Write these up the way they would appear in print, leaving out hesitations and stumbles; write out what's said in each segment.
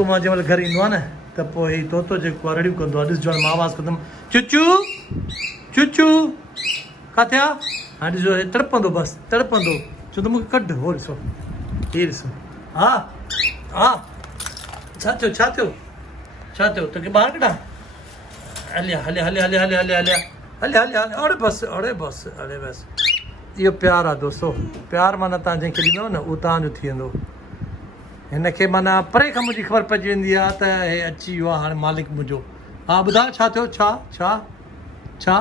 तोतो मां जंहिं महिल घर ईंदो आहे न त पोइ हीउ तोतो जेको आहे रड़ियूं कंदो आहे ॾिसजो हाणे मां आवाज़ कंदुमि चुचू चुचू किथे आहे हाणे ॾिसो हे तड़पंदो बसि तड़पंदो चवंदो मूंखे कढ हो ॾिसो हीअ ॾिसो हा हा छा थियो छा थियो छा थियो तोखे ॿाहिरि कढां हलिया हलिया हलिया हलिया हलिया हलिया हलिया हलिया हलिया हलिया अड़े बसि इहो प्यारु आहे दोस्तो प्यारु माना तव्हां जंहिंखे ॾींदव न उहो तव्हांजो थी वेंदो हिनखे माना परे खां मुंहिंजी ख़बर पइजी वेंदी आहे त हे अची वियो आहे हाणे मालिक मुंहिंजो हा ॿुधायो छा थियो छा छा छा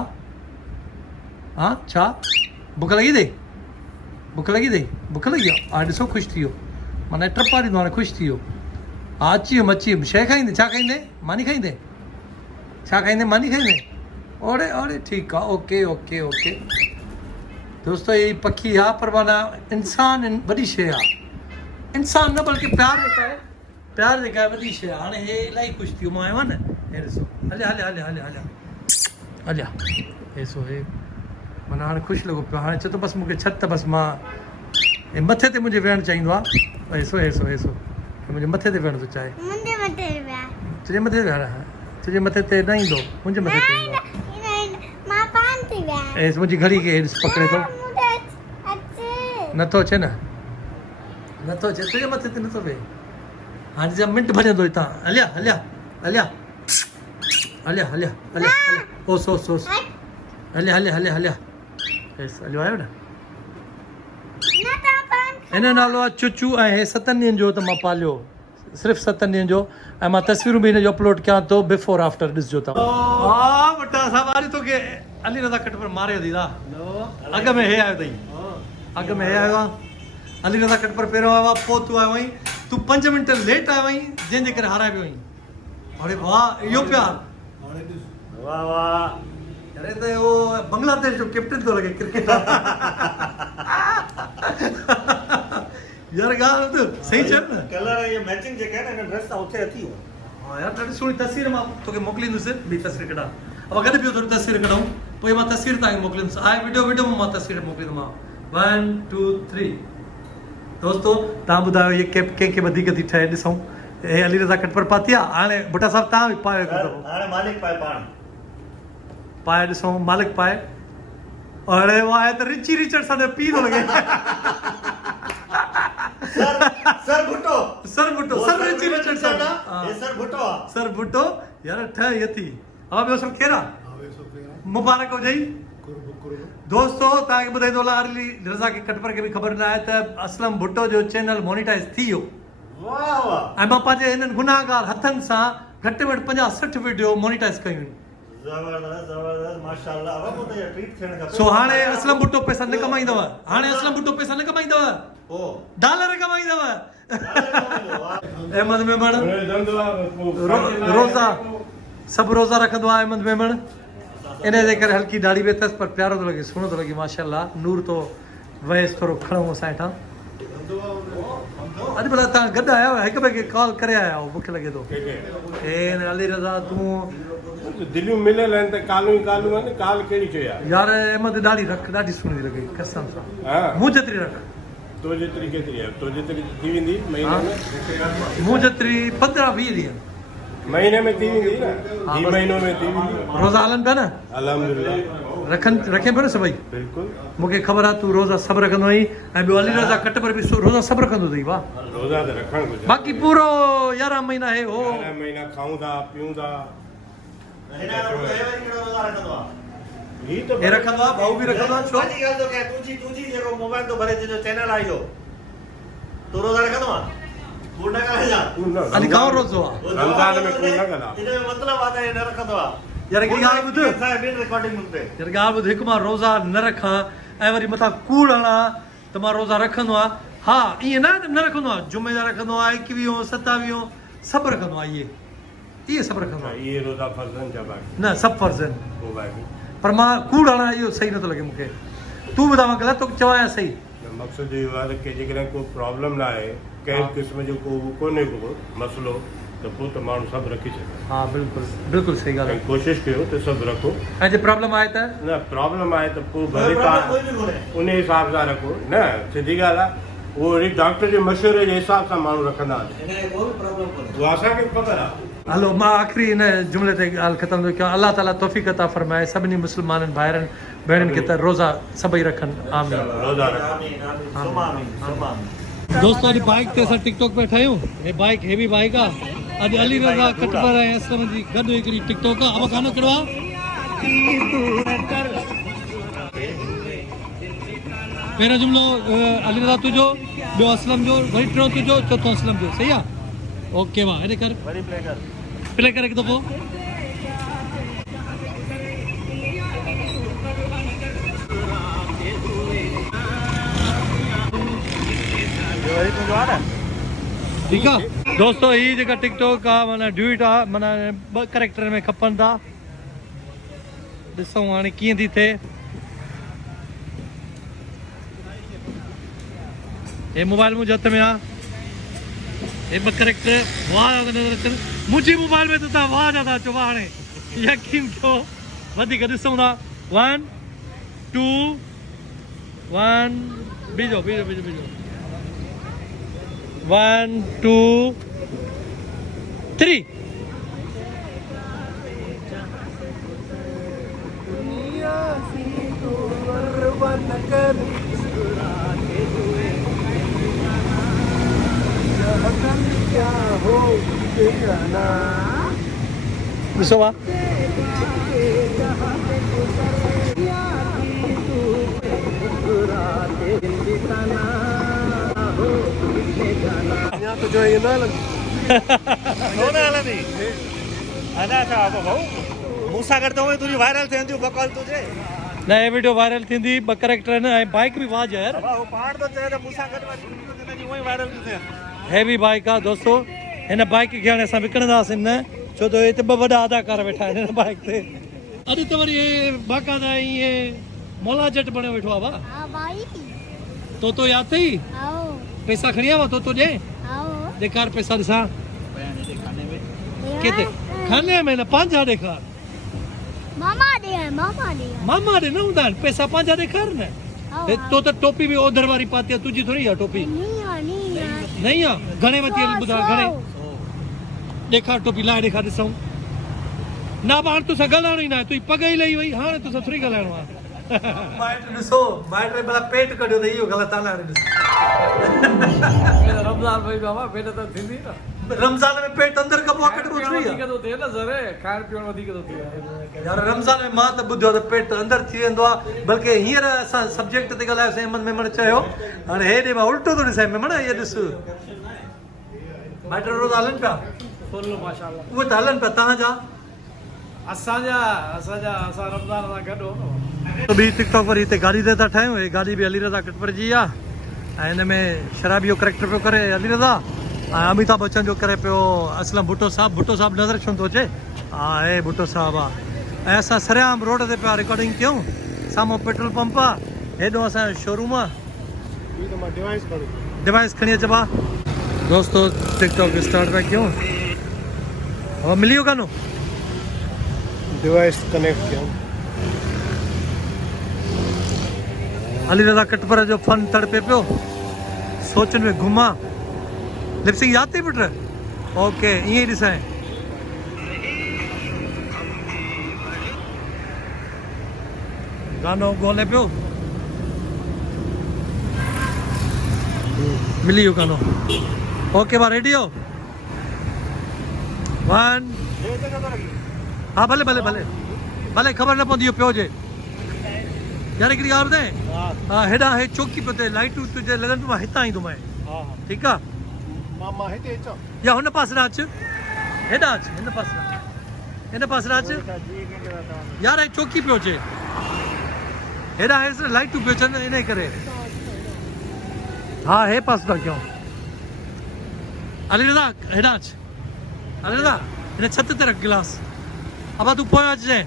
हा छा बुख लॻी अथई बुख लॻी अथई बुख लॻी आहे हा ॾिसो ख़ुशि थी वियो माना टपा ॾींदो हाणे ख़ुशि थी वियो हा अची वियुमि शइ खाईंदे छा खाईंदे मानी खाईंदे छा खाईंदे मानी खाईंदे ओड़े ओड़े ठीकु आहे ओके ओके ओके दोस्तो ये पखी आहे पर माना इंसान वॾी शइ आहे इंसान न बल्कि प्यारु जेका आहे वॾी शइ आहे हाणे हे इलाही ख़ुशि थी वियो मां आयो आहे न हे ॾिसो हलिया हलिया हलिया हलिया हलिया हलिया हे ॾिसो हे माना हाणे ख़ुशि लॻो पियो हाणे चए थो बसि मूंखे छत बसि मां हे मथे ते मुंहिंजे वेहणु चाहींदो आहे हेसो मुंहिंजे मथे ते वेहणु थो चाहे तुंहिंजे मथे ते तुंहिंजे मथे ते न ईंदो मुंहिंजे मथे ते ईंदो मुंहिंजी घड़ी खे पकड़े थो नथो अचे न नथो अचे तुंहिंजे मथे ते नथो वेहे हाणे जा मिंट भॼंदो हितां हलिया हलिया हलिया हलिया हलिया हलिया ओस हलिया हलिया हलिया हलिया हलियो आयो न हिन नालो आहे चुचू ऐं हे 7 ॾींहंनि जो त मां पालियो सिर्फ़ु 7 ॾींहंनि जो ऐं मां तस्वीरूं बि हिन जो अपलोड कयां थो बिफोर आफ्टर ॾिसजो तव्हां हा बटा साहब अॼु तोखे अली रज़ा कट पर मारियो थी अॻ में हे आयो अथई अॻ में हे आयो आहे अली रज़ा कट पर पहिरियों आयो आहे पोइ तूं आयो आहीं तूं 5 मिंट लेट आयो आहीं जंहिंजे करे हाराए पियो आहीं अरे वाह इहो प्यार वाह वाह अरे त उहो बांग्लादेश जो कैप्टन थो लॻे क्रिकेट यार ॻाल्हि सही चयो न कलर ये मैचिंग जेका आहे न हिन ड्रेस सां उते अची वियो हा यार ॾाढी सुहिणी तस्वीर मां तोखे मोकिलींदुसि ॿी तस्वीर कढां अब गॾु ॿियो थोरी तस्वीर कढूं पोइ मां तस्वीर तव्हांखे मोकिलींदुसि आहे वीडियो में मां तस्वीर मोकिलींदोमांव 1 2 3 दोस्तो तव्हां ॿुधायो इहे कंहिंखे वधीक थी ठहे ॾिसूं हे अली रज़ा कट पर पाती आहे हाणे भुटा साहिबु तव्हां बि पाए हाणे मालिक पाए पाए ॾिसूं मालिक पाए अरे वाह त रिची रिचर्ड सां पी थो लॻे sir Bhutto sir Richie Richard सां ये सर भुट्टो यार ठह यथी हा ॿियो सभु केरु आहे मुबारक हुजई दोस्तो तव्हांखे ॿुधाईंदो अली रज़ा के कटपर खे बि ख़बर न आहे त असलम भुट्टो जो चैनल मोनिटाइज़ थी वियो ऐं मां पंहिंजे हिननि गुनाहगार हथनि सां घटि में घटि 50-60 वीडियो मोनिटाइज़ कयूं जबरदस्त माशाअल्लाह अब तो ये ट्रीट थियण खपे सो हाणे असलम भुट्टो पैसा न कमाईंदव ओ डॉलर कमाईंदव अहमद मेमण रोज़ा सभु रोज़ा रखंदो आहे अहमद मेमण इन जे करे हल्की दाढ़ी बि अथसि पर प्यारो थो लॻे सुहिणो थो लॻे माशाअल्लाह नूर तो वयसि थोरो खणो असां हेठां अॼु भला तव्हां गॾु आया हुआ हिकु ॿिए खे कॉल करे आया आहियो मूंखे लॻे थो हे अली रज़ा तूं दिलियूं मिलियल आहिनि त कालूं ई कालूं आहिनि काल कहिड़ी चई आहे यार अहमद दाढ़ी रख ॾाढी सुहिणी लॻी कसम सां मूं जेतिरी रख तो जेतिरी केतिरी आहे तो जेतिरी थी वेंदी महीने में मूं जेतिरी 15-20 ॾींहं महीने में थी वेंदी न 2 महीनों में थी वेंदी रोज़ा हलनि पिया न अल्हम्दुलिल्लाह रखे पियो न सभई बिल्कुल मूंखे ख़बर आहे तूं रोज़ा सभु रखंदो आहीं ऐं ॿियो अली रज़ा कट पर बि रोज़ा सभु रखंदो अथई वाह रोज़ा त रखण घुरिजे बाक़ी पूरो 11 महीना हे हो 11 महीना खाऊं था पीऊं था हिन रोज़ा रखंदो आहे हे रखंदो आहे भाऊ बि रखंदो आहे छो ॻाल्हि तो कहे तुंहिंजी जेको मोबाइल तो भरे जो चैनल आयो तू रोज़ा रखंदो आहे कूड़ न करे जा अली गांव रोज़ो आहे रमज़ान में कूड़ न कंदा इन जो मतिलबु आहे त न रखंदो आहे यार हिकिड़ी ॻाल्हि ॿुध रिकॉर्डिंग ते यार ॻाल्हि ॿुध हिकु मां रोज़ा न रखां ऐं वरी मथां कूड़ हणां त मां रोज़ा रखंदो आहे हा ईअं न रखंदो आहे जुमे जा रखंदो आहे 21 27 सभु रखंदो आहे इहे सभु रखंदो आहे ये रोज़ा फर्ज़न जा बाक़ी न सभु फर्ज़ आहिनि वो बाक़ी पर मां कूड़ हणां इहो सही नथो लॻे मूंखे तूं ॿुधां ग़लति तोखे चवां सही मक़सदु इहो आहे त के जेकॾहिं को प्रॉब्लम न आहे कंहिं क़िस्म जो को कोन्हे को मसइलो त पोइ त माण्हू सभु रखी सघे हा बिल्कुलु सही ॻाल्हि आहे कोशिशि कयो त सभु रखो ऐं जे प्रॉब्लम आहे त न प्रॉब्लम आहे त पोइ भले तव्हां उन हिसाब सां रखो न सिधी ॻाल्हि आहे वो वरी डॉक्टर जे मशवरे जे हिसाब सां माण्हू रखंदा आहिनि हिन कोई प्रॉब्लम कोन्हे उहो असांखे बि ख़बर आहे हलो मां आख़िरी इन जुमिले ते ॻाल्हि ख़तमु थो कयां अलाह ताला तौफ़ीक़ अता फरमाए सभिनी मुस्लमाननि भाइरनि भेणनि खे त रोज़ा सभई रखनि आमीन रोज़ा रखनि। आमीन आमीन सुमा आमीन सुमा आमीन दोस्तों अॼु बाइक ते असां टिकटॉक पे ठाहियूं हे बाइक हेवी बाइक आहे अॼु अली रज़ा कटवर ऐं असलम जी गॾु हिकिड़ी टिकटॉक आहे अब गानो कहिड़ो आहे पहिरियों जुमिलो अली रज़ा तुंहिंजो ॿियो असलम जो वरी टियों तुंहिंजो चोथों असलम जो सही आहे ओके वाह हेॾे कर वरी प्ले कर हिकु दफ़ो तुंहिंजो आहे न ठीकु आहे दोस्तों हीअ जेका टिकटॉक आहे माना ड्यूट आहे माना ॿ कैरेक्टर में खपनि था ॾिसूं हाणे कीअं थी थिए हे मोबाइल मुंहिंजे हथ में आहे हे ॿ कैरेक्टर वाह था नज़र अचनि मुंहिंजी मोबाइल में त तव्हां वाह जा था अचो वाह हाणे यकीन कयो वधीक ॾिसूं था 1 2 1 बीजो 1 2 3 ॾिसो वाह तुंहिंजो इहो न हलंदी छो न हलंदी अञा छा भाऊ मूंसां गॾु त उहे तुंहिंजी वायरल थियनि बकवास तुंहिंजे न हे वीडियो वायरल थींदी ॿ कैरेक्टर आहिनि ऐं बाइक बि वाज आहे यार भाऊ पाण थो चए त मूंसां गॾु वरी उहे वायरल थी थियनि हैवी बाइक आहे दोस्तों हिन बाइक खे हाणे असां विकिणंदासीं न छो त हिते ॿ वॾा अदाकार वेठा आहिनि हिन बाइक ते अॼु त वरी हे बाक़ाइदा ईअं मौला जट बणियो वेठो आहे वाह हाँ भाई तोतो यादि अथई आओ पैसा खणी आवा तोतो ॾे आओ ॾेखार पैसा ॾिसां किथे खाने में न पंहिंजा ॾेखार मामा दे मामा ॾे न हूंदा आहिनि पैसा पंहिंजा ॾेखार न हे तो त टोपी बि ओधर वारी पाती आहे तुंहिंजी थोरी आहे टोपी नहीं नहीं आहे घणे वती आहे ॿुधाए घणे ॾेखार टोपी लाइ ॾेखार ॾिसूं न हाणे तोसां ॻाल्हाइणो ई न आहे तुंहिंजी पग ई लही वई हाणे तोसां थोरी ॻाल्हाइणो आहे माइट ॾिसो माइट भला पेट कढियो त इहो ग़लति आहे रमज़ान भाई बाबा पेट त थींदी न रमज़ान में पेट अंदरि कबो आहे कढिबो थोरी वधीक आहे थो थिए न ज़रे खाइण पीअण वधीक थो थिए यार रमज़ान में मां त ॿुधियो त पेट अंदरि थी वेंदो आहे बल्कि हींअर असां सब्जेक्ट ते ॻाल्हायोसीं अहमद मेमण चयो हाणे हेॾे मां उल्टो थो ॾिसां मेमण इहे ॾिस माइट रोज़ हलनि पिया फुल माशाल्लाह उहे त हलनि पिया तव्हांजा असां रमज़ान सां गॾु हो न ॿी टिकटॉक वरी हिते गाॾी ते था ठाहियूं हे गाॾी बि अली रज़ा कटवर जी आहे ऐं हिन में शराबियो करेक्टर पियो करे अली रज़ा ऐं अमिताभ बच्चन जो करे पियो असलम भुट्टो साहब नज़र छो थो अचे हा हे भुट्टो साहब आहे ऐं असां सरियाम रोड ते पिया रिकॉर्डिंग कयूं साम्हूं पेट्रोल पंप आहे हेॾो असांजो शोरूम आहे डिवाइस खणी अचबा दोस्तों टिकटॉक स्टार्ट पिया कयूं हो मिली वियो कानो डिवाइस कनेक्ट कयूं अली रज़ा कटवर जो फन तड़पे पियो सोचनि में घुमा लिपसिंग यादि अथई पुट ओके ईअं ई ॾिसां गानो ॻोल्हे पियो मिली वियो गानो ओके मां रेडी हो 1 हा भले भले भले भले ख़बर न पवंदी इहो पियो हुजे यार हिकिड़ी ॻाल्हि ॿुधाए हा हेॾां हे चौकी पियो थिए लाइटूं तुंहिंजे लॻनि मां हितां ईंदोमांइ ठीकु आहे मां हिते अचां या हुन पासे न अचु हेॾां अचु हिन पासे न अचु यार हे चौकी पियो अचे हेॾां हे लाइटूं पियो अचनि इन करे हा हे पासे था कयूं अली रज़ा हेॾां अचु अली रज़ा हिन छत ते रख गिलास अबा तूं पोयां अचिजांइ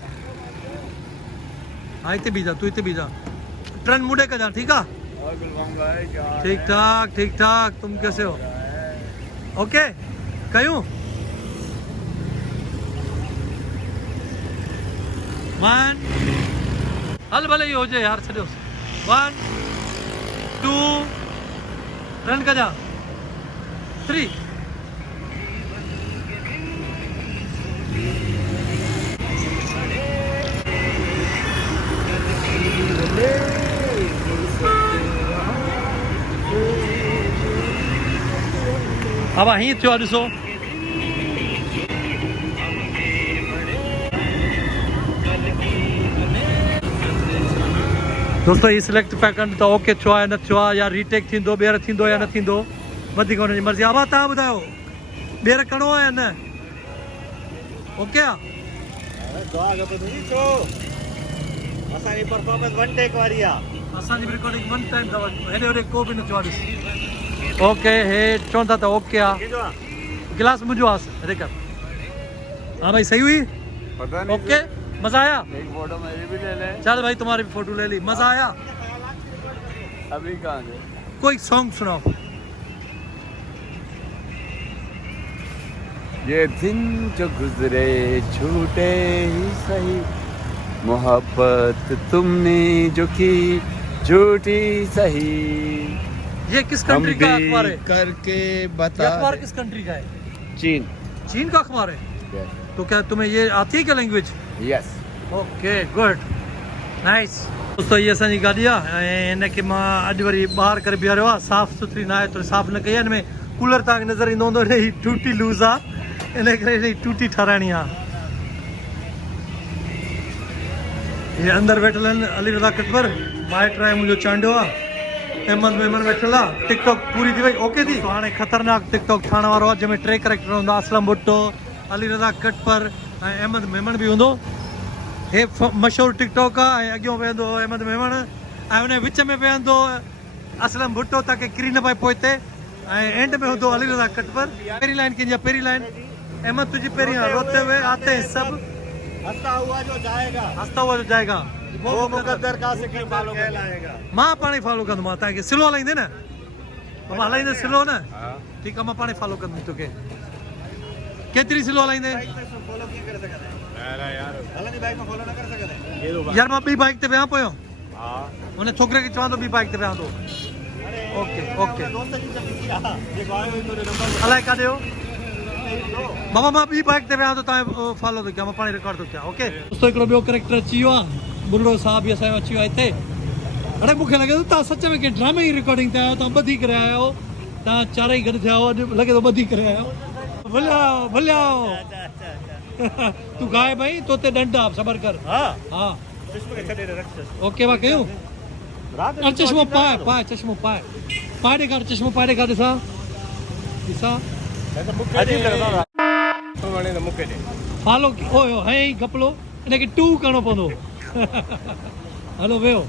हा हिते बीजा तूं हिते बीजा ट्रेन मुड़े कजां ठीकु आहे ठीक ठाक तुम कैसे हो ओके कयूं 1 हल भले इहो हुजे यार छॾियोसि 1 2 रन कजा 3 अब हीअं थियो आहे ॾिसो दोस्तो ही सिलेक्ट पिया कनि त ओके थियो आहे न थियो आहे या रीटेक थींदो ॿीहर थींदो या न थींदो वधीक हुनजी मर्ज़ी आबा तव्हां ॿुधायो ॿीहर करिणो आहे या न ओके आहे असांजी परफॉर्मेंस 1 टेक वारी आहे असांजी बि रिकॉर्डिंग 1 टाइम अथव हेॾे होॾे को बि न थियो आहे ॾिस ओके हे चवनि था त ओके आहे कंहिंजो आहे गिलास मुंहिंजो आहे रेकर हाँ भाई सही हुई पता नहीं ओके मजा आया एक फोटो मेरी भी ले ले चल भाई तुम्हारी भी फोटो ले ली मजा आया अभी कहाँ से कोई सॉन्ग सुनाओ ये दिन जो गुजरे छूटे ही सही मोहब्बत तुमने जो की झूठी सही ये किस कंट्री का अखबार है करके ये बता अखबार किस कंट्री का है चीन चीन का अखबार है तो क्या तुम्हें ये आती है क्या language yes okay good nice दोस्तों ये असांजी गाॾी आहे ऐं हिनखे मां अॼु वरी ॿाहिरि करे बीहारियो आहे साफ़ सुथरी न आहे त साफ़ न कई आहे हिन में कूलर तव्हांखे नज़र ईंदो हूंदो हिन जी टूटी लूज़ आहे इन करे हिन जी टूटी ठाराइणी आहे ये अंदर वेठल आहिनि अली रज़ा कटवर माइट आहे मुंहिंजो चांडियो आहे अहमद मेमन वेठल आहे टिकटॉक पूरी थी वई ओके थी हाणे ख़तरनाक टिकटॉक ठाहिण वारो आहे जंहिंमें 3 कैरेक्टर हूंदा असलम भुट्टो अली रज़ा कटवर ऐं अहमद मेमन बि हूंदो हे मशहूरु टिकटॉक आहे ऐं अॻियां वेहंदो अहमद मेमन ऐं हुन विच में वेहंदो असलम भुट्टो ताकी किरी न पए पोइ हिते ऐं एंड में हूंदो अली रज़ा कटवर पहिरीं लाइन कंहिंजी आहे पहिरीं लाइन अहमद तुंहिंजी पहिरीं आहे रोते हुए आते हैं सब हंसता हुआ जो जाएगा हंसता हुआ जो जाएगा वो मुकद्दर का सिक्के फॉलो कहलाएगा मां पाण ई फॉलो कंदुमि तव्हांखे स्लो हलाईंदे न मां हलाईंदे स्लो न ठीकु आहे मां पाण ई फॉलो कंदुमि तोखे केतिरी स्लो हलाईंदे फॉलो कीअं करे सघंदा अरे यार हलंदी बाइक में फॉलो न करे सघंदा ये तो यार मां ॿी बाइक ते वियां पियो हाँ हुन छोकिरे खे चवां थो ॿी बाइक ते वियां थो अरे ओके ओके दोस्त जी जब किया जेको आयो हुई तोरे नंबर अलाए काॾे हो बाबा मां ॿी बाइक ते वियां थो तव्हां फॉलो थो कयां मां पाण ई रिकॉर्ड थो कयां ओके दोस्तो हिकिड़ो ॿियो कैरेक्टर अची वियो आहे बुढ़ो साहब बि असांजो अची वियो आहे हिते अड़े मूंखे लॻे थो तव्हां सच में कंहिं ड्रामे जी रिकॉर्डिंग ते आहियो तव्हां ॿधी करे आया आहियो तव्हां चारई गॾु थिया आहियो अॼु लॻे थो ॿधी करे आया आहियो भलियाओ भलियाओ तूं गाए भाई तोते ॾंड आहे सबर कर हां हा चश्मे के छॾे रख चश्मे ओके मां कयूं रात अरे चश्मो पाए पाए चश्मो पाए पाए ॾेखार चश्मो पाए ॾेखार ॾिसां ॾिसां अजीब लॻंदो तो वणे तो मुके दे फॉलो ओयो है ही घपलो इनखे 2 करणो पवंदो हलो वियो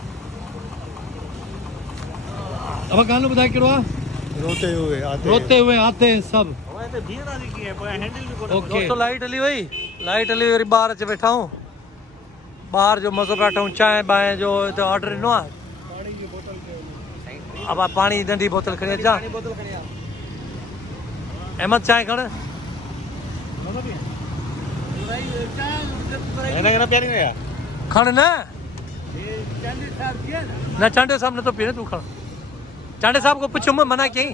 अब गानो ॿुधाए कहिड़ो आहे रोते हुए आते हैं सब ओए ते धीर आदी की है पोइ हैंडल भी कोन ओके दोस्तों लाइट हली वई वरी ॿाहिरि अची वेठा आहियूं ॿाहिरि जो मज़ो पिया वठूं चांहि बांहि जो हिते ऑर्डर ॾिनो आहे अब पाणी जी नंढी बोतल खणी अचां अहमद चांहि खण हिन खे न प्यारी हुया खण न न चांडे साहब नथो पीए न तूं खण चांडे साहब को पुछुमि मना कयईं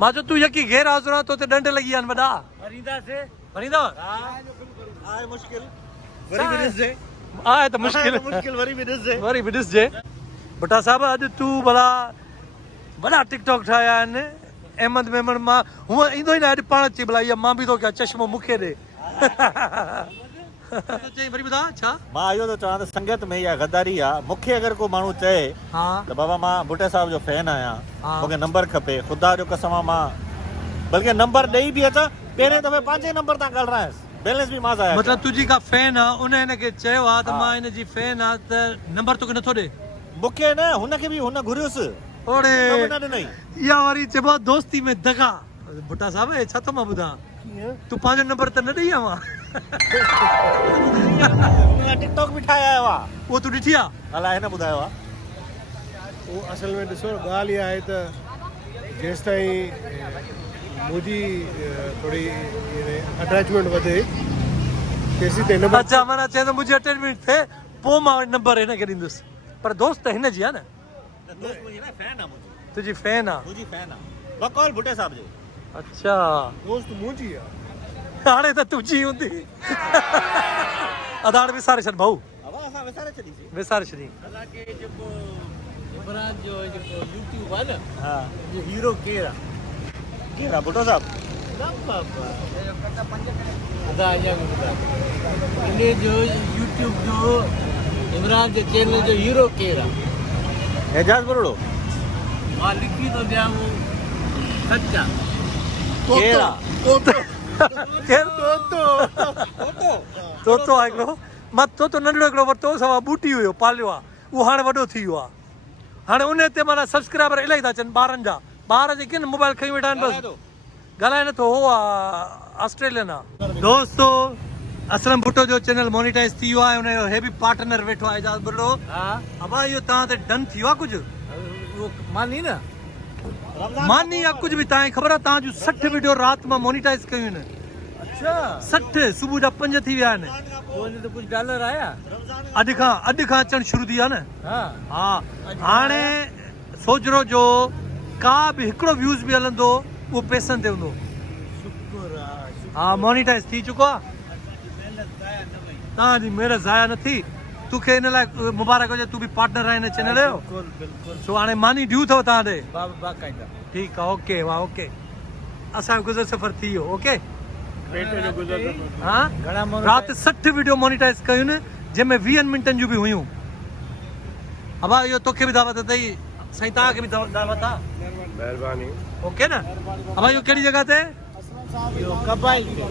मां चयो तूं यकी गैर हाज़ुर आहे तोते ॾंड लॻी विया आहिनि वॾा भरींदव आए मुश्किल वरी भी ॾिसजे आहे त मुश्किल मुश्किल वरी भी ॾिसजे वरी बि ॾिसजे भुट्टा साहब अॼु तूं भला वॾा टिकटॉक ठाहिया आहिनि अहमद मेमन मां हूअं ईंदो ई न अॼु पाण अची भला इहा मां बि थो कयां चश्मो मूंखे ॾे चई वरी ॿुधा छा मां इहो थो चवां त संगत में इहा गद्दारी आहे मूंखे अगरि को माण्हू चए हा त बाबा मां भुट्टे साहब जो फैन आहियां हा। मूंखे नंबर खपे ख़ुदा जो कसम आहे मां बल्कि नंबर ॾेई बि अचां पहिरें दफ़े पंहिंजे नंबर तां ॻाल्हायांसि बैलेंस बि मां ज़ाया मतिलबु तुंहिंजी का फैन आहे उन हिनखे चयो आहे त मां हिनजी फैन आहे त नंबर तोखे नथो ॾे मूंखे न हुनखे बि हुन घुरियुसि ओड़े न ॾिनई इहा वरी चइबो आहे दोस्ती में दगा भुट्टा साहब हे छा थो मां ॿुधां तूं पंहिंजो नंबर त न ॾेई आवां टिकटॉक बि ठाहे आयो आहे उहो तूं ॾिठी आहे अलाए हिन ॿुधायो आहे वो असल में ॾिसो ॻाल्हि इहा आहे त जेसि ताईं मुंहिंजी थोरी अटैचमेंट वधे तेसि ताईं नंबर अच्छा माना चए त मुंहिंजी अटेंडमेंट थिए पोइ मां नंबर हिनखे ॾींदुसि पर दोस्त त हिन जी आहे न दोस्त मुंहिंजी न फैन आहे मुंहिंजी तुझी फैन आ तुझी फैन आहे बकौल भुटे साहब जो अच्छा दोस्त मुंहिंजी आहे हाणे त तुझी हूंदी अदाड़ विसारे छॾ भाऊ अब असां विसारे छॾीसीं विसारे छॾी असांखे जेको इमरान जो जेको यूट्यूब आहे न हा जो हीरो केरु आहे केरु आहे भुटो साहब ॿुधा अञा बि ॿुधा इन जो यूट्यूब जो इमरान जे चैनल जो हीरो केरु आहे एजाज बरोड़ो मां लिखी थो ॾियांव सच आहे केरु आहे तोतो आहे हिकिड़ो मां तोतो नंढड़ो हिकिड़ो वरितो सवा बूटी हुयो पालियो आहे उहो हाणे वॾो थी वियो आहे हाणे उन ते माना सब्सक्राइबर इलाही था अचनि ॿारनि जा ॿार जेके न मोबाइल खई वेठा आहिनि बसि ॻाल्हाए नथो हो आहे ऑस्ट्रेलियन आहे दोस्तो असलम भुट्टो जो चैनल मोनिटाइज थी वियो आहे हुनजो हे बि पार्टनर वेठो आहे एजाज बुर्रो हा अबा इहो तव्हां ते डन थी वियो आहे कुझु उहो मानी न मानी या कुझु बि तव्हांखे ख़बर आहे तव्हां जूं 60 वीडियो राति मां मोनिटाइज कयूं आहिनि अच्छा 60 सुबुह जा 5 थी विया आहिनि पोइ हिन ते कुझु डॉलर आया अॼु खां अचणु शुरू थी आहे न हा हा हाणे सोचरो जो का बि हिकिड़ो व्यूज़ बि हलंदो उहो पैसनि ते हूंदो शुक्र आहे हा मोनिटाइज थी चुको आहे तव्हांजी महिनत ज़ाया न थी तोखे हिन लाइ मुबारक हुजे तूं बि पार्टनर आहे हिन चैनल जो बिल्कुलु बिल्कुलु सो हाणे मानी ड्यू अथव तव्हां ते बाक़ाइदा ठीकु आहे ओके वाह ओके असांजो गुज़र सफ़र थी वियो ओके पेट जो गुज़र हा घणा माण्हू राति 60 वीडियो मोनिटाइज कयूं न जंहिंमें 20 मिंटनि जूं बि हुयूं अबा इहो तोखे बि दावत अथई साईं तव्हांखे बि दावत आहे महिरबानी ओके न अबा इहो कहिड़ी जॻह ते इहो कबाइल ते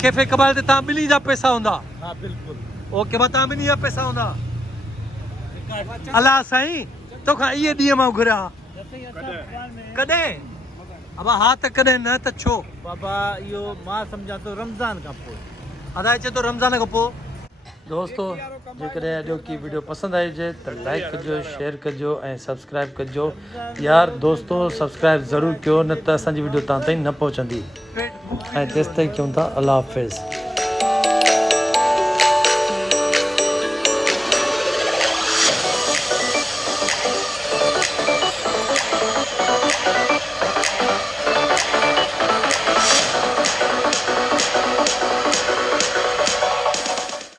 कैफे कबाल ते तव्हां ॿिन्ही जा पैसा हूंदा हा बिल्कुलु ओके बा तव्हां ॿिन्ही जा पैसा हूंदा अलाह साईं तोखां इहे ॾींहं मां घुरिया कॾहिं अबा हा त कॾहिं न त छो बाबा इहो मां सम्झां थो रमज़ान खां पोइ अदा चए थो रमज़ान खां पोइ दोस्तो जेकॾहिं अॼोकी वीडियो पसंदि आई हुजे त लाइक कजो शेयर कजो ऐं सब्सक्राइब कजो यार दोस्तो सब्सक्राइब ज़रूरु कयो न त असांजी वीडियो तव्हां ताईं न पहुचंदी ऐं तेसि ताईं कयूं था अलाह हाफ़िज़